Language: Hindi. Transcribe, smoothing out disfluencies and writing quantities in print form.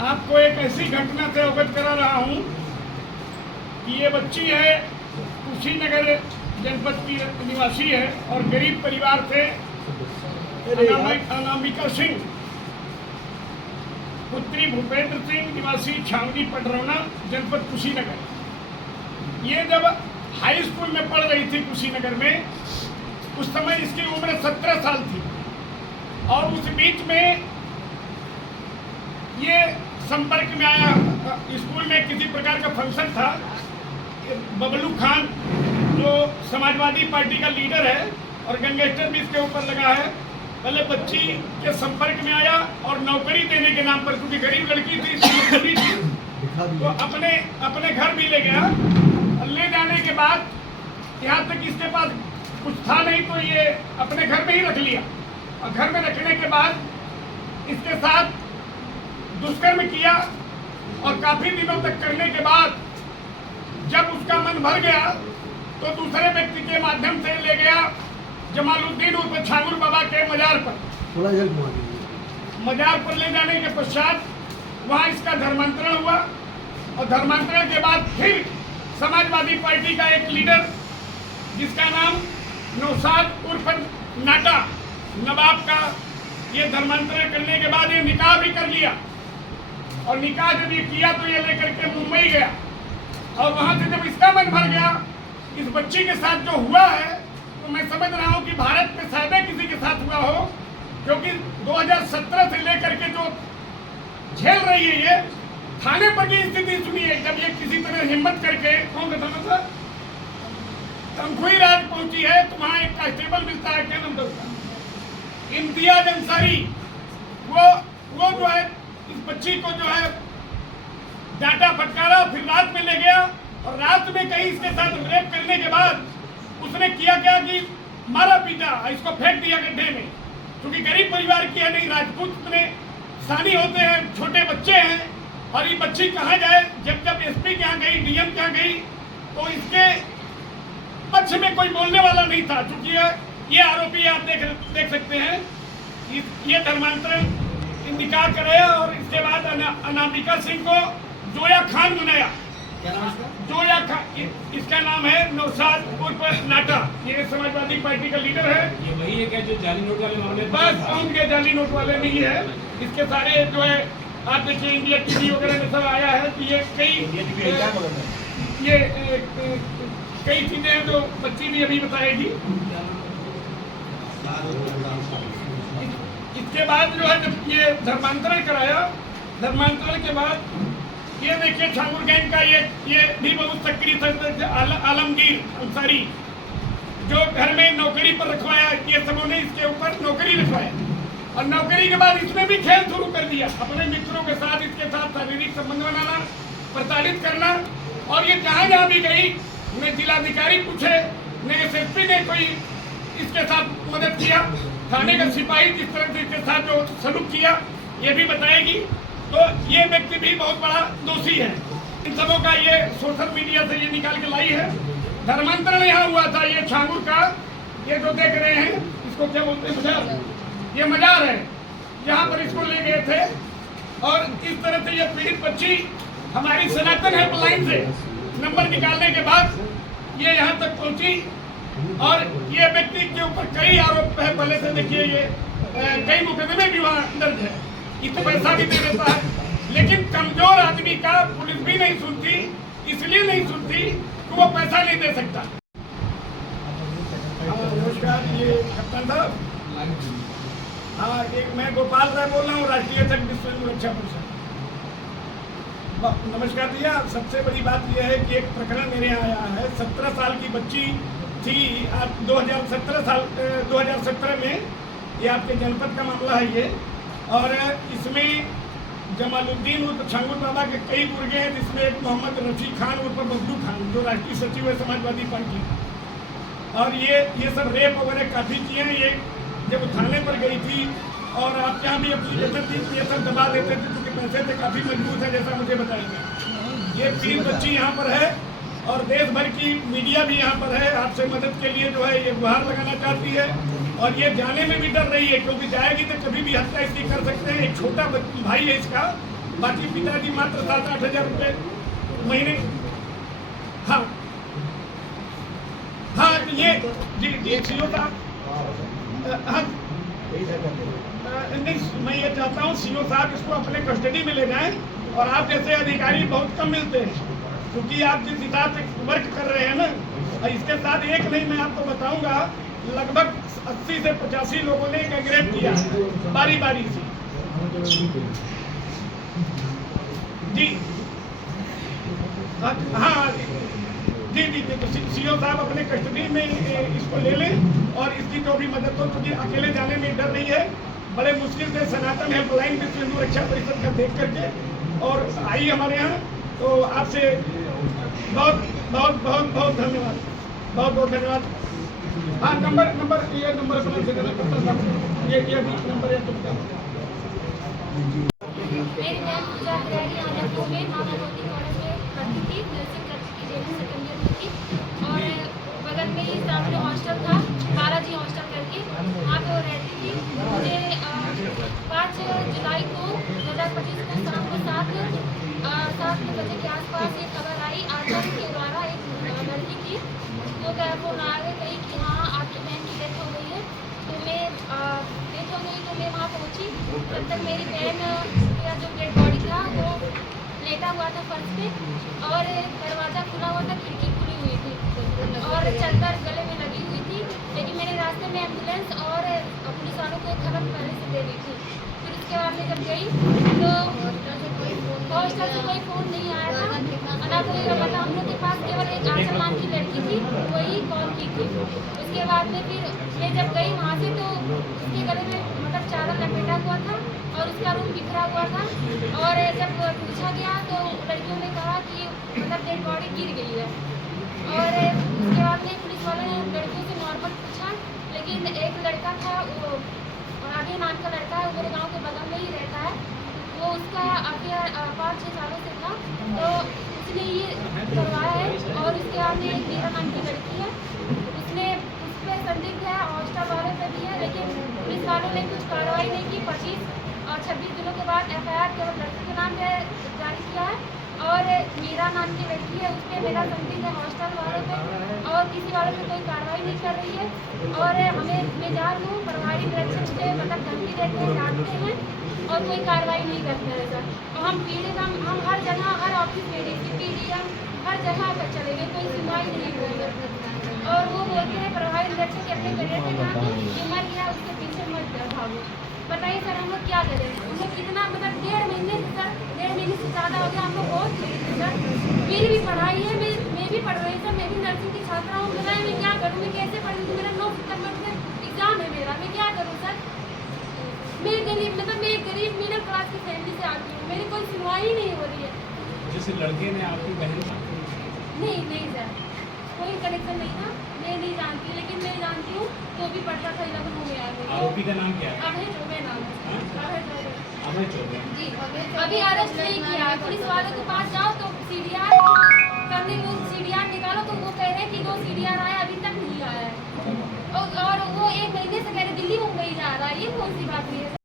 आपको एक ऐसी घटना से अवगत करा रहा हूँ कि ये बच्ची है, कुशीनगर जनपद की निवासी है और गरीब परिवार से अनामिका सिंह पुत्री भूपेंद्र सिंह निवासी छावनी पडरौना जनपद कुशीनगर। ये जब हाई स्कूल में पढ़ रही थी कुशीनगर में, उस समय इसकी उम्र 17 साल थी और उस बीच में ये संपर्क में आया। स्कूल में किसी प्रकार का फंक्शन था, बबलू खान जो समाजवादी पार्टी का लीडर है और गैंगस्टर भी इसके ऊपर लगा है, पहले बच्ची के संपर्क में आया और नौकरी देने के नाम पर, क्योंकि गरीब लड़की थी तो अपने घर भी ले गया। और ले जाने के बाद यहाँ तक इसके पास कुछ था नहीं तो ये अपने घर में ही रख लिया और घर में रखने के बाद इसके साथ दुष्कर्म किया और काफी दिनों तक करने के बाद जब उसका मन भर गया तो दूसरे व्यक्ति के माध्यम से ले गया जमालुद्दीन उर्फ छांगुर बाबा के मजार पर ले जाने के पश्चात वहाँ इसका धर्मांतरण हुआ और धर्मांतरण के बाद फिर समाजवादी पार्टी का एक लीडर जिसका नाम नौशाद उर्फ नाटा नवाब का, ये धर्मांतरण करने के बाद ये निकाह भी कर लिया और निकाह जब ये किया तो ये लेकर के मुंबई गया और वहाँ से जब इसका मन भर गया इस बच्ची के साथ जो हुआ है तो मैं समझ रहा हूँ कि भारत में शायद किसी के साथ हुआ हो, क्योंकि 2017 से लेकर के जो झेल रही है ये थाने पर की स्थिति सुनिए। जब ये किसी तरह हिम्मत करके कौन बताना था तमकुई राज पहुंची है तो वहाँ एक कांस्टेबल मिलता है, क्या नाम था, इम्तियाज अंसारी, वो जो है इस बच्ची को जो है डांटा फटकारा, फिर रात में ले गया और रात में कहीं इसके साथ रेप करने के बाद उसने किया क्या कि मारा पीटा, इसको फेंक दिया गड्ढे में, क्योंकि गरीब परिवार की है, नहीं राजपूत इतने सानी होते हैं, छोटे बच्चे हैं और ये बच्ची कहाँ जाए। जब एसपी के यहाँ गई, डीएम के यहाँ गई तो इसके पक्ष में कोई बोलने वाला नहीं था, क्योंकि ये आरोपी आप देख सकते हैं, ये धर्मांतरण निकाह कराया और इसके बाद अनामिका सिंह को जोया खान बनाया। जोया खान इसका नाम है, नौशाद उर्फ नाटा, ये समाजवादी पार्टी का लीडर है। ये वही है क्या जो जाली नोट वाले मामले? बस उनके जाली नोट वाले नहीं है, इसके सारे जो है आप देखिए इंडिया टीवी वगैरह में सब आया है कि ये कई चीजें हैं जो बच्ची भी अभी बताएगी। इसके बाद जो है जब ये धर्मांतरण कराया, धर्मांतरण के बाद ये देखिए छांगुर गैंग का ये भी बहुत सक्रिय सदस्य आलमगीर अंसारी जो घर में नौकरी पर रखवाया, ये सबों ने इसके ऊपर नौकरी रखवाया और नौकरी के बाद इसने भी खेल शुरू कर दिया, अपने मित्रों के साथ इसके साथ शारीरिक संबंध बनाना, प्रताड़ित करना। और ये जहाँ जहाँ भी गई, न जिलाधिकारी पूछे, न एसएसपी ने कोई इसके साथ मदद किया, थाने का सिपाही जिस तरह से इसके साथ जो सलूक किया ये भी बताएगी। तो ये व्यक्ति भी बहुत बड़ा दोषी है। इन सबों का ये सोशल मीडिया से ये निकाल के लाई है। धर्मांतरण यहाँ हुआ था, ये छांगुर का, ये जो देख रहे हैं इसको क्या बोलते हैं, मजार, ये मजार है, यहाँ पर इसको ले गए थे और इस तरह से ये पीड़ित बच्ची हमारी सनातन हेल्पलाइन से नंबर निकालने के बाद ये यहाँ तक पहुँची और ये व्यक्ति के ऊपर कई आरोप है। पहले से देखिए ये कई मुकदमे भी वहाँ दर्ज है, इसको पैसा भी दे देता है, लेकिन कमजोर आदमी का पुलिस भी नहीं सुनती, इसलिए नहीं सुनती कि वो पैसा नहीं दे सकता। नमस्कार, ये कप्तान साहब, हाँ मैं गोपाल राय बोल रहा हूँ, राष्ट्रीय तक विश्व सुरक्षा परिषद। नमस्कार भैया, सबसे बड़ी बात यह है कि एक प्रकरण मेरे यहाँ आया है। 17 साल की बच्ची थी, 2017 में, ये आपके जनपद का मामला है ये, और इसमें जमालुद्दीन उर्फ छांगुर बाबा के कई गुर्गे हैं, जिसमें एक मोहम्मद रफी खान उर्फ बबलू खान जो राष्ट्रीय सचिव है समाजवादी पार्टी का। और ये सब रेप वगैरह काफ़ी किए हैं। ये जब थाने पर गई थी और आप यहाँ भी एप्लीकेशन थी, ये सब दबा देते थे क्योंकि पैसे से काफ़ी मजबूत है, जैसा मुझे बताएंगे। ये पीड़ित बच्ची यहाँ पर है और देश भर की मीडिया भी यहाँ पर है, आपसे मदद के लिए जो है ये गुहार लगाना चाहती है और ये जाने में भी डर रही है, क्योंकि जाएगी तो कभी भी हत्या इसकी कर सकते हैं। एक छोटा भाई है इसका, बाकी पिताजी मात्र 7-8 हजार रुपये महीने। हाँ हाँ, तो ये जी सीओ साहब, हाँ नहीं, मैं ये चाहता हूँ सीओ साहब इसको अपने कस्टडी में ले जाएं, और आप जैसे अधिकारी बहुत कम मिलते हैं, क्योंकि आप जिस हिसाब से वर्क कर रहे हैं ना, और इसके साथ एक नहीं, मैं आपको बताऊंगा लगभग 80 से 85 लोगों ने एग्रेड किया बारी बारी से। जी हाँ जी जी जी, तो सीओ साहब अपने कस्टडी में इसको ले लें, और इसकी जो भी मदद हो, क्योंकि अकेले जाने में डर नहीं है। बड़े मुश्किल से सनातन हेल्पलाइन विश्व हिंदू रक्षा परिषद का देख करके और आई हमारे यहाँ, तो आपसे बहुत बहुत बहुत बहुत धन्यवाद, बहुत बहुत धन्यवाद। हाँ, नंबर ये नंबर ये नंबर है तुमका। मेरी बहन पूजा ग्रहणी आनंदपुर में माँ भगवती कॉलेज में पढ़ती थी, नर्सिंग करती थी, जेनरल सेकेंड ईयर में थी। और बगल में ही सामने हॉस्टल था, बालाजी हॉस्टल करके, वहाँ पे वो रहती थी। मुझे 5 जुलाई को 2025 को शाम को 7 बजे के आसपास एक खबर आई आचार्य के द्वारा, एक लड़की की जो फ़ोन आ गए कही कि हाँ आपकी बहन की डेथ हो गई है। तो मैं डेथ हो गई, तो मैं वहाँ पहुँची। तब तक मेरी बहन का जो डेड बॉडी था वो लेटा हुआ था फर्श पे, और दरवाज़ा खुला हुआ था, खिड़की खुली हुई थी, और चादर गले में लगी हुई थी। लेकिन मैंने रास्ते में एम्बुलेंस और पुलिस वालों को एक खबर पहले से दे दी थी। फिर उसके बाद मैं जब गई तो हॉस्टल से कोई फ़ोन नहीं आया था, ना कोई पता। हम लोग के पास केवल एक आंचल नाम की लड़की थी, वही कॉल की थी। उसके बाद में फिर मैं जब गई वहाँ से, तो उसके गले में मतलब चादर लपेटा हुआ था और उसका रूम बिखरा हुआ था। और जब पूछा गया तो लड़कियों ने कहा कि मतलब डेड बॉडी गिर गई है। और उसके बाद में पुलिस वाले ने लड़कियों से नॉर्मल पूछा, लेकिन एक लड़का था, वो आगे नाम का लड़का है, मेरे गाँव के बगल में ही रहता है, वो उसका आगे 5-6 सालों से था, तो उसने ये करवाया है। और उसके आगे एक मीरा नाम की लड़की है, उसने उस पर संदिग्ध है, हॉस्टल वाले पे भी है, लेकिन पुलिस वालों ने कुछ कार्रवाई नहीं की। 25 और 26 दिनों के बाद FIR केवल लड़की के नाम पे जारी किया है, और मीरा नाम की लड़की है, उस पर मेरा संदिग्ध है हॉस्टल वालों पे, और किसी वालों पे कोई कार्रवाई नहीं कर रही है। और हमें मैं जा रही हूँ, प्रभारी डायरेक्शन से मतलब धमकी देते हैं, डांटते हैं, और कोई कार्रवाई नहीं करते हैं सर। और हम पीड़ित, हम हर जगह, हर ऑफिस में DCP DM हर जगह पर चले गए, कोई सुनवाई नहीं हुई। और वो बोलते हैं प्रभारी डायरेक्शन के अपने करियर के काम ये मर गया, उसके पीछे मत भागो। बताइए सर, हम लोग क्या करें? हम लोग कितना मतलब 1.5 महीने से सर, 1.5 महीने से ज़्यादा हो गया, हम लोग बहुत पीड़ित हैं सर। मेरी भी पढ़ाई है, मैं भी पढ़ रही सर, मैं भी नर्सिंग की छात्रा हूँ। बताइए मैं क्या करूँ, मैं कैसे पढ़ूँगी? मेरा 9 सितंबर में एग्ज़ाम है मेरा, मैं क्या करूँ सर? मैं गरीब मिडिल क्लास की फैमिली से आती हूँ, मेरी कोई सुनवाई नहीं हो रही है। जैसे लड़के ने आपकी बहन नहीं सर, कोई कनेक्शन नहीं था, मैं नहीं जानती, लेकिन मैं जानती हूँ तो भी पढ़ता था 11 में आगे। आरोपी का नाम क्या है? अभय चौबे नाम है। अभय चौबे जी, अभी अरेस्ट नहीं किया। पुलिस वालों के पास जाओ तो CDR करने को, CDR निकालो तो वो कह रहे हैं कि वो CDR आया, अभी तक नहीं आया है। और वो 1 महीने से कह रहे दिल्ली मुंबई जा रहा है। ये कौन सी बात हुई है सर?